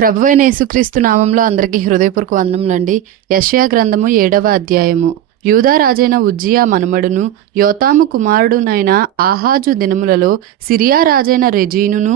ప్రభువైన యేసుక్రీస్తు నామంలో అందరికీ హృదయపూర్వక వందనములండి. యెషయా గ్రంథము 7వ అధ్యాయము. యూదా రాజైన ఉజ్జియా మనుమడును యోతాము కుమారుడునైన ఆహాజు దినములలో సిరియా రాజైన రెజీనును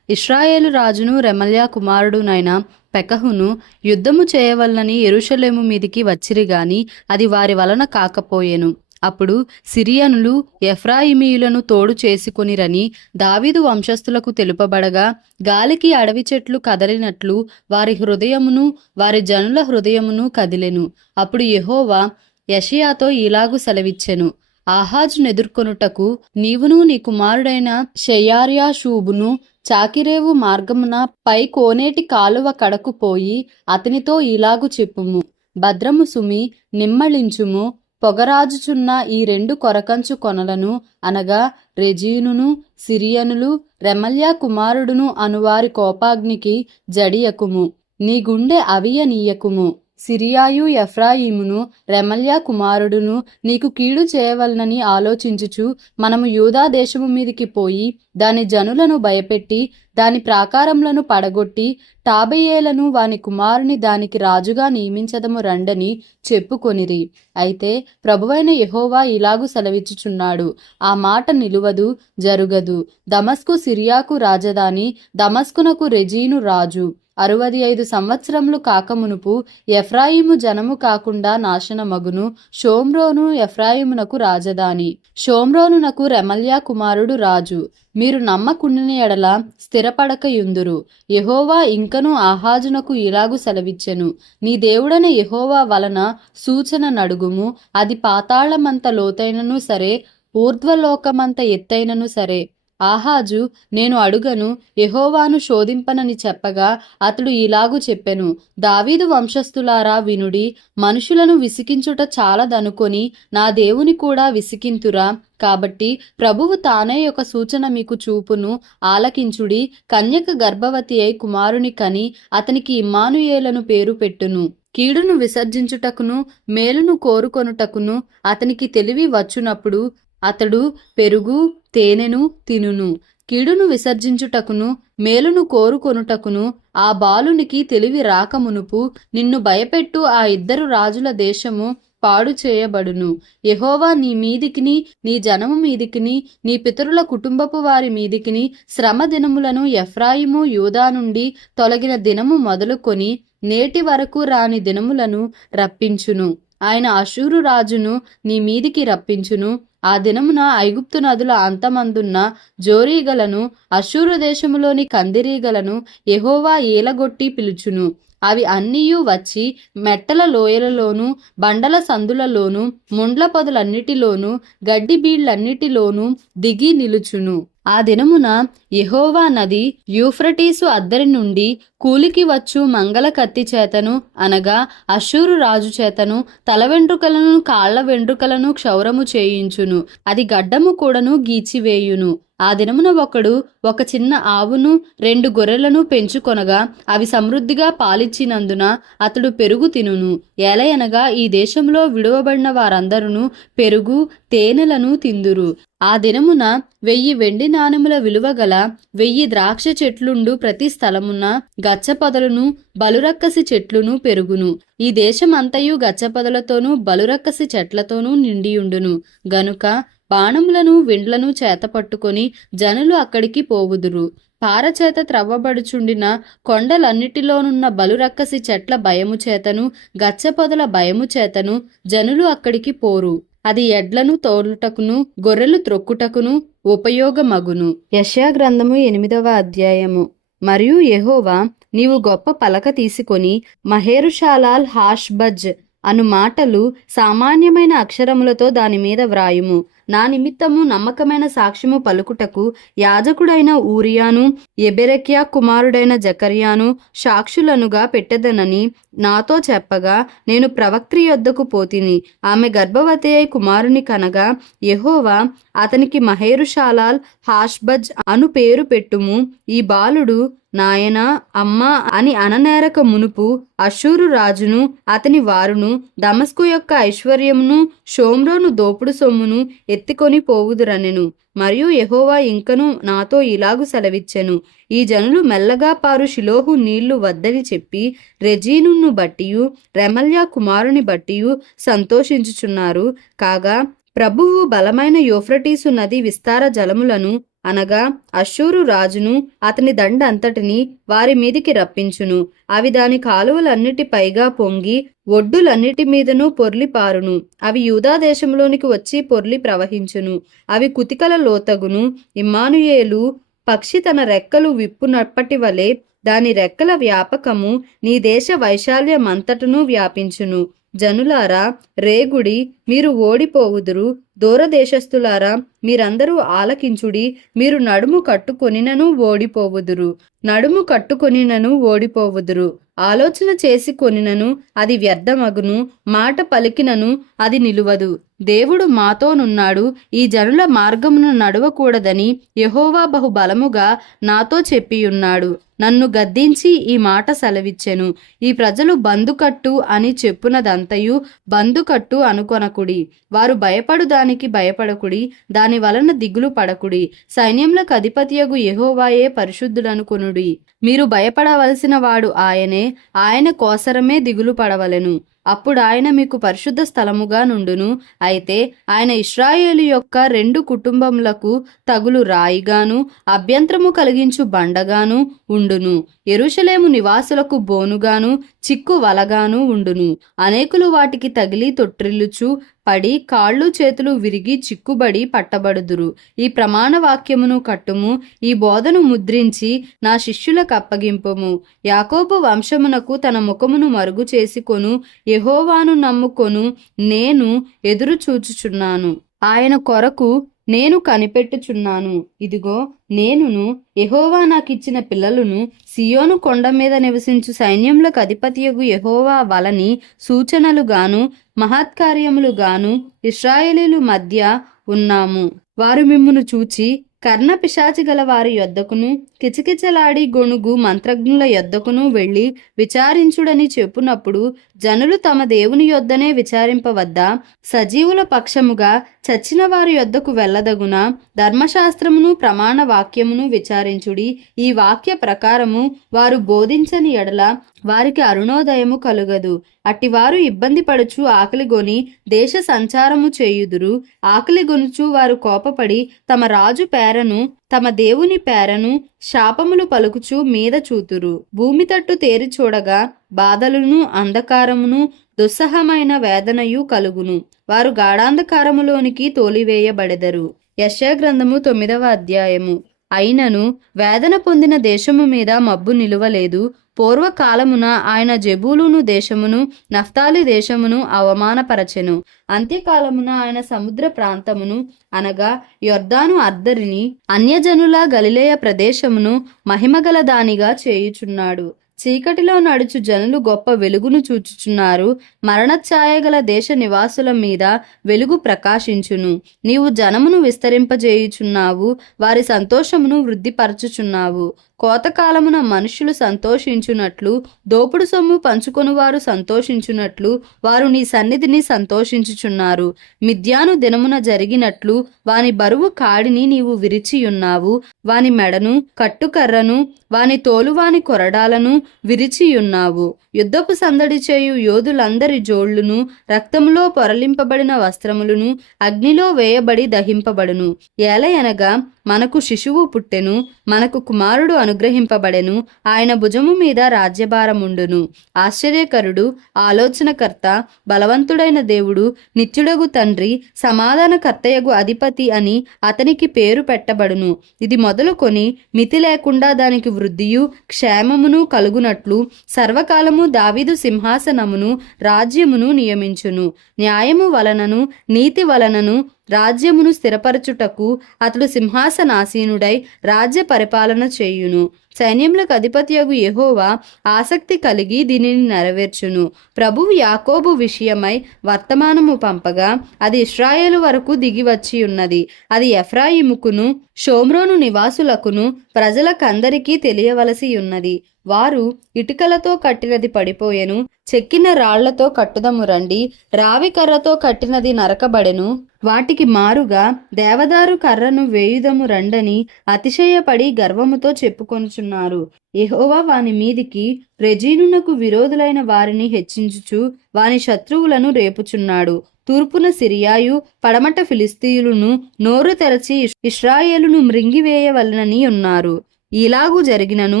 ఇశ్రాయేలు రాజును రెమల్యా కుమారుడునైన పెకహును యుద్ధము చేయవలనని యెరూషలేము మీదికి వచ్చిరి గాని అది వారి వలన కాకపోయెను. అప్పుడు సిరియనులు ఎఫ్రాయిమీయులను తోడు చేసుకొనిరని దావీదు వంశస్థులకు తెలుపబడగా, గాలికి అడవి చెట్లు కదలినట్లు వారి హృదయమును వారి జనుల హృదయమును కదిలెను. అప్పుడు యెహోవా యెషయాతో ఇలాగు సెలవిచ్చెను, ఆహాజునెదుర్కొనుటకు నీవును నీ కుమారుడైన షెయార్యాషూబును చాకిరేవు మార్గమున పై కోనేటి కాలువ కడకు పోయి అతనితో ఇలాగు చెప్పుము, భద్రము సుమి, నిమ్మళించుము, పొగరాజుచున్న ఈ 2 కొరకంచు కొనలను అనగా రెజీనును సిరియనులు రెమల్యా కుమారుడును అనువారి కోపాగ్నికి జడియకుము, నీ గుండె అవియనీయకుము. సిరియాయు ఎఫ్రాయిమును రెమల్యా కుమారుడును నీకు కీడు చేయవలనని ఆలోచించుచు మనము యూదా దేశము మీదికి పోయి దాని జనులను భయపెట్టి దాని ప్రాకారములను పడగొట్టి టాబెయేలను వాని కుమారుని దానికి రాజుగా నియమించదము రండని చెప్పుకొనిరి. అయితే ప్రభువైన యెహోవా ఇలాగు సెలవిచ్చుచున్నాడు, ఆ మాట నిలువదు, జరుగదు. దమస్కు సిరియాకు రాజధాని, దమస్కునకు రెజీను రాజు. 65 సంవత్సరములు కాకమునుపు ఎఫ్రాయిము జనము కాకుండా నాశనమగును. షోమ్రోను ఎఫ్రాయిమునకు రాజధాని, షోమ్రోనునకు రెమల్యా కుమారుడు రాజు. మీరు నమ్మకుండిన ఎడల స్థిరపడకయుందురు. యెహోవా ఇంకను ఆహాజునకు ఇలాగు సెలవిచ్చెను, నీ దేవుడైన యెహోవా వలన సూచన నడుగుము. అది పాతాళమంత లోతైనను సరే, ఊర్ధ్వలోకమంత ఎత్తైనను సరే. ఆహాజు నేను అడుగను, యెహోవాను శోధింపనని చెప్పగా అతడు ఇలాగు చెప్పెను, దావీదు వంశస్థులారా వినుడి, మనుషులను విసికించుట చాలదనుకొని నా దేవుని కూడా విసికింతురా. కాబట్టి ప్రభువు తానే ఒక సూచన మీకు చూపును, ఆలకించుడి. కన్యక గర్భవతి అయి కుమారుని కని అతనికి ఇమ్మానుయేలను పేరు పెట్టును. కీడును విసర్జించుటకును మేలును కోరుకొనుటకును అతనికి తెలివి వచ్చునప్పుడు అతడు పెరుగు తేనెను తినును. కీడును విసర్జించుటకును మేలును కోరుకొనుటకును ఆ బాలునికి తెలివి రాకమునుపు నిన్ను భయపెట్టు ఆ 2 రాజుల దేశము పాడు చేయబడును. యెహోవా నీ మీదికిని నీ జనము మీదికిని నీ పితరుల కుటుంబపు వారి మీదికిని శ్రమ దినములను ఎఫ్రాయిము యూదా నుండి తొలగిన దినము మొదలుకొని నేటి వరకు రాని దినములను రప్పించును. ఆయన అషూరు రాజును నీ మీదికి రప్పించును. ఆ దినమున ఐగుప్తు నదుల అంతమందున్న జోరీగలను అషూరు దేశములోని కందిరీగలను యెహోవా ఏలగొట్టి పిలుచును. అవి అన్నీయూ వచ్చి మెట్టల లోయలలోను బండల సందులలోను ముండ్ల పొదలన్నిటిలోను గడ్డి బీళ్లన్నిటిలోను దిగి నిలుచును. ఆ దినమున యెహోవా నది యూఫ్రటీసు అద్దరి నుండి కూలికి వచ్చు మంగళ కత్తి చేతను అనగా అషూరు రాజు చేతను తల వెంట్రుకలను కాళ్ల వెంట్రుకలను క్షౌరము చేయించును. అది గడ్డము కూడాను గీచివేయును. ఆ దినమున ఒకడు ఒక చిన్న ఆవును 2 గొర్రెలను పెంచుకొనగా అవి సమృద్ధిగా పాలిచ్చినందున అతడు పెరుగు తినును. ఏలయనగా ఈ దేశంలో విడువబడిన వారందరూ పెరుగు తేనెలను తిందురు. ఆ దినమున 1000 వెండి నాణెముల విలువ గల 1000 ద్రాక్ష చెట్లుండు ప్రతి స్థలమున గచ్చపొదలను బలురక్కసి చెట్లును పెరుగును. ఈ దేశమంతయు గచ్చపొదలతోనూ బలురక్కసి చెట్లతోనూ నిండియుండును. గనుక బాణములను విండ్లను చేతపట్టుకొని జనులు అక్కడికి పోవుదురు. పారచేత త్రవ్వబడుచుండిన కొండలన్నిటిలోనున్న బలురక్కసి చెట్ల భయము చేతను గచ్చపొదల భయము చేతను జనులు అక్కడికి పోరు. అది ఎడ్లను తోలుటకును గొర్రెలు త్రొక్కుటకును ఉపయోగమగును. యెషయా గ్రంథము 8వ అధ్యాయము. మరియు యెహోవా నీవు గొప్ప పలక తీసుకొని మహేరుషాలాల్ హాష్బజ్ అను మాటలు సామాన్యమైన అక్షరములతో దాని మీద వ్రాయుము. నా నిమిత్తము నమ్మకమైన సాక్ష్యము పలుకుటకు యాజకుడైన ఊరియాను ఎబెరెక్యా కుమారుడైన జకర్యాను సాక్షులనుగా పెట్టెదనని నాతో చెప్పగా నేను ప్రవక్త్రి యొద్దకు పోతిని. ఆమె గర్భవతి అయి కుమారుని కనగా యెహోవా అతనికి మహేరుషాలాల్ హాష్బజ్ అను పేరు పెట్టుము. ఈ బాలుడు నాయనా అమ్మా అని అననేరక మునుపు అషూరు రాజును అతని వారును దమస్కు యొక్క ఐశ్వర్యమును షోమ్రోను దోపుడు సొమ్మును ఎత్తికొని పోవుదురనెను. మరియు యెహోవా ఇంకను నాతో ఇలాగు సెలవిచ్చెను, ఈ జనులు మెల్లగా పారు షిలోహు నీళ్లు వద్దని చెప్పి రెజీనును బట్టియు రెమల్యా కుమారుని బట్టియు సంతోషించుచున్నారు. కాగా ప్రభువు బలమైన యూఫ్రటీసు నది విస్తార జలములను అనగా అష్షూరు రాజును అతని దండంతటిని వారి మీదికి రప్పించును. అవి దాని కాలువలన్నిటి పైగా పొంగి ఒడ్డులన్నిటి మీదను పొర్లి పారును. అవి యూదా దేశంలోనికి వచ్చి పొర్లి ప్రవహించును. అవి కుతికల లోతగును. ఇమ్మానుయేలు పక్షి తన రెక్కలు విప్పునప్పటి వలె దాని రెక్కల వ్యాపకము నీ దేశ వైశాల్యమంతటను వ్యాపించును. జనులారా రేగుడి, మీరు ఓడిపోవుదురు. దూరదేశస్థులారా మీరందరూ ఆలకించుడి. మీరు నడుము కట్టుకొనినను ఓడిపోవుదురు. నడుము కట్టుకొనినను ఓడిపోవుదురు. ఆలోచన చేసి కొనినను అది వ్యర్థమగును. మాట పలికినను అది నిలువదు. దేవుడు మాతోనున్నాడు, ఈ జనుల మార్గమును నడవకూడదని యెహోవా బహు బలముగా నాతో చెప్పియున్నాడు. నన్ను గద్దించి ఈ మాట సెలవిచ్చెను, ఈ ప్రజలు బందుకట్టు అని చెప్పునదంతయు బందుకట్టు అనుకొనకుడి. వారు భయపడు దానికి భయపడకుడి, దాని వలన దిగులు పడకుడి. సైన్యములకు అధిపతియగు యెహోవాయే పరిశుద్ధుడనుకొనుడి. మీరు భయపడవలసిన వాడు ఆయనే, ఆయన కోసరమే దిగులు పడవలెను. అప్పుడు ఆయన మీకు పరిశుద్ధ స్థలముగా నుండును. అయితే ఆయన ఇశ్రాయేలు యొక్క 2 కుటుంబములకు తగులు రాయిగాను అభ్యంతరము కలిగించు బండగాను ఉండును. యెరూషలేము నివాసులకు బోనుగాను చిక్కు వలగాను ఉండును. అనేకులు వాటికి తగిలి తొట్రిల్లుచు పడి కాళ్ళు చేతులు విరిగి చిక్కుబడి పట్టబడుదురు. ఈ ప్రమాణ వాక్యమును కట్టుము, ఈ బోధను ముద్రించి నా శిష్యులకు అప్పగింపుము. యాకోబు వంశమునకు తన ముఖమును మరుగు చేసుకొను యెహోవాను నమ్ముకొను నేను ఎదురు చూచుచున్నాను. ఆయన కొరకు నేను కనిపెట్టుచున్నాను. ఇదిగో నేనును యెహోవా నాకిచ్చిన పిల్లలను సియోను కొండ మీద నివసించు సైన్యములకు అధిపతియగు యెహోవా వలని సూచనలుగాను మహత్కార్యములుగాను ఇశ్రాయేలీయుల మధ్య ఉన్నాము. వారు మిమ్మును చూచి కర్ణ పిశాచి గల వారి యొద్దకును కిచకిచలాడి గొణుగు మంత్రజ్ఞుల యొద్దకును వెళ్ళి విచారించుడని చెప్పునప్పుడు జనులు తమ దేవుని యొద్దనే విచారింపవద్దా? సజీవుల పక్షముగా చచ్చిన వారి యొద్దకు వెళ్ళదగున? ధర్మశాస్త్రమును ప్రమాణ వాక్యమును విచారించుడి. ఈ వాక్య ప్రకారము వారు బోధించని ఎడల వారికి అరుణోదయము కలుగదు. అట్టివారు ఇబ్బంది పడుచు ఆకలిగొని దేశ సంచారము చేయుదురు. ఆకలిగొనుచు వారు కోపపడి తమ రాజు పేరను తమ దేవుని పేరను శాపములు పలుకుచు మీద చూతురు. భూమి తట్టు తేరి చూడగా బాధలును అంధకారమును దుస్సహమైన వేదనయు కలుగును. వారు గాఢాంధకారములోనికి తోలివేయబడెదరు. యెషయా గ్రంథము 9వ అధ్యాయము. అయినను వేదన పొందిన దేశము మీద మబ్బు నిలువలేదు. పూర్వకాలమున ఆయన జెబూలూను దేశమును నఫ్తాలి దేశమును అవమానపరచెను. అంత్యకాలమున ఆయన సముద్ర ప్రాంతమును అనగా యొర్దాను అద్దరిని అన్యజనుల గలిలయ ప్రదేశమును మహిమగల దానిగా చేయుచున్నాడు. చీకటిలో నడుచు జనులు గొప్ప వెలుగును చూచుచున్నారు. మరణఛాయగల దేశ నివాసుల మీద వెలుగు ప్రకాశించును. నీవు జనమును విస్తరింపజేయుచున్నావు, వారి సంతోషమును వృద్ధిపరచుచున్నావు. కోతకాలమున మనుషులు సంతోషించునట్లు దోపుడు సొమ్ము పంచుకొనువారు సంతోషించునట్లు వారు నీ సన్నిధిని సంతోషించుచున్నారు. మిద్యాను దినమున జరిగినట్లు వాని బరువు కాడిని నీవు విరిచియున్నావు. వాని మెడను కట్టుకర్రను వాని తోలువాని కొరడాలను విరిచియున్నావు. యుద్ధపు సందడి చేయు యోధులందరి జోళ్లును రక్తములో పొరలింపబడిన వస్త్రములను అగ్నిలో వేయబడి దహింపబడును. ఏలయనగా మనకు శిశువు పుట్టెను, మనకు కుమారుడు అనుగ్రహింపబడెను. ఆయన భుజము మీద రాజ్యభారముండును. ఆశ్చర్యకరుడు, ఆలోచనకర్త, బలవంతుడైన దేవుడు, నిత్యుడగు తండ్రి, సమాధానకర్తయగు అధిపతి అని అతనికి పేరు పెట్టబడును. ఇది మొదలుకొని మితి లేకుండా దానికి వృద్ధియు క్షేమమును కలుగునట్లు సర్వకాలము దావీదు సింహాసనమును రాజ్యమును నియమించును. న్యాయము వలనను నీతి వలనను రాజ్యమును స్థిరపరచుటకు అతడు సింహాసనాసీనుడై రాజ్య పరిపాలన చేయును. సైన్యములకు అధిపతియగు యెహోవా ఆసక్తి కలిగి దీనిని నెరవేర్చును. ప్రభువు యాకోబు విషయమై వర్తమానము పంపగా అది ఇశ్రాయేలు వరకు దిగి వచ్చి ఉన్నది. అది ఎఫ్రాయిముకును షోమ్రోను నివాసులకును ప్రజలకందరికీ తెలియవలసి ఉన్నది. వారు ఇటుకలతో కట్టినది పడిపోయెను, చెక్కిన రాళ్లతో కట్టుదము రండి, రావి కర్రతో కట్టినది నరకబడెను, వాటికి మారుగా దేవదారు కర్రను వేయుదము రండని అతిశయపడి గర్వముతో చెప్పుకొనుచున్నారు. యెహోవా వాని మీదికి రెజీనునకు విరోధులైన వారిని హెచ్చించుచు వాని శత్రువులను రేపుచున్నాడు. తూర్పున సిరియాయు, పడమట ఫిలిస్తీయులను నోరు తెరచి ఇశ్రాయేలును మృంగివేయవలనని ఉన్నారు. ఇలాగూ జరిగినను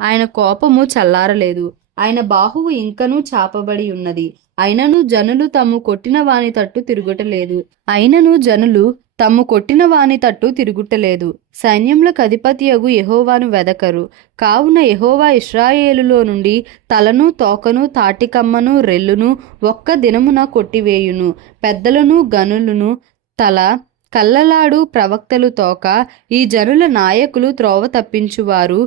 ఆయన కోపము చల్లారలేదు, ఆయన బాహువు ఇంకనూ చాపబడి ఉన్నది. అయినను జనులు తమ్ము కొట్టిన వాని తట్టు తిరుగుటలేదు. సైన్యములకు అధిపతియగు యెహోవాను వెదకరు. కావున యెహోవా ఇశ్రాయేలులో నుండి తలను, తోకను, తాటికమ్మను, రెల్లును ఒక్క దినమున కొట్టివేయును. పెద్దలను, గనులను తల, కల్లలాడు ప్రవక్తలు తోక, ఈ జనుల నాయకులు త్రోవ తప్పించువారు,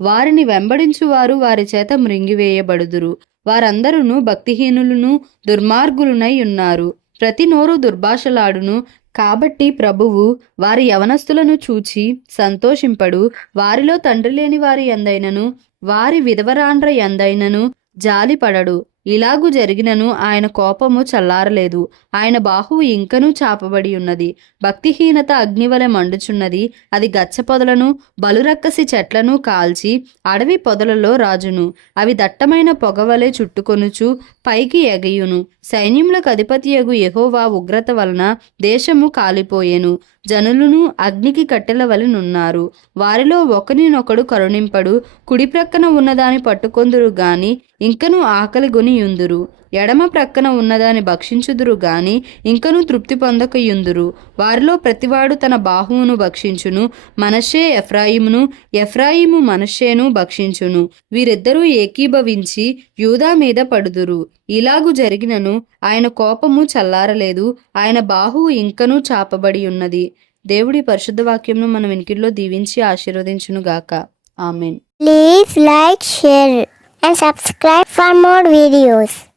వారిని వెంబడించువారు వారి చేత మృంగివేయబడుదురు. వారందరూ భక్తిహీనులను దుర్మార్గులునై ఉన్నారు. ప్రతి నోరు దుర్భాషలాడును. కాబట్టి ప్రభువు వారి యవనస్తులను చూచి సంతోషింపడు. వారిలో తండ్రి లేని వారి యందైనను వారి విధవరాండ్ర యందైనను జాలిపడడు. ఇలాగు జరిగినను ఆయన కోపము చల్లారలేదు, ఆయన బాహువు ఇంకనూ చాపబడి ఉన్నది. భక్తిహీనత అగ్నివలె మండుచున్నది. అది గచ్చ పొదలను, బలురక్కసి చెట్లను కాల్చి అడవి పొదలలో రాజును. అవి దట్టమైన పొగవలె చుట్టుకొనుచు పైకి ఎగయును. సైన్యములకు అధిపతియగు యెహోవా ఉగ్రత వలన దేశము కాలిపోయెను. జనులను అగ్నికి కట్టెల వలెనున్నారు. వారిలో ఒకరినొకడు కరుణింపడు. కుడి ప్రక్కన ఉన్నదాని పట్టుకొందురు గాని ఇంకనూ ఆకలి గొనియుందురు. ఎడమ ప్రక్కన ఉన్నదాన్ని భక్షించుదురు గాని ఇంకనూ తృప్తి పొందకయుందురు. వారిలో ప్రతివాడు తన బాహువును భక్షించును. మనష్షే ఎఫ్రాయిమును, ఎఫ్రాయిము మనష్షేను భక్షించును. వీరిద్దరూ ఏకీభవించి యూదా మీద పడుదురు. ఇలాగు జరిగినను ఆయన కోపము చల్లారలేదు, ఆయన బాహువు ఇంకనూ చాపబడి ఉన్నది. దేవుడి పరిశుద్ధ వాక్యంను మన వినికిడిలో దీవించి ఆశీర్వదించును గాక. Amen. Please like, share and subscribe for more videos.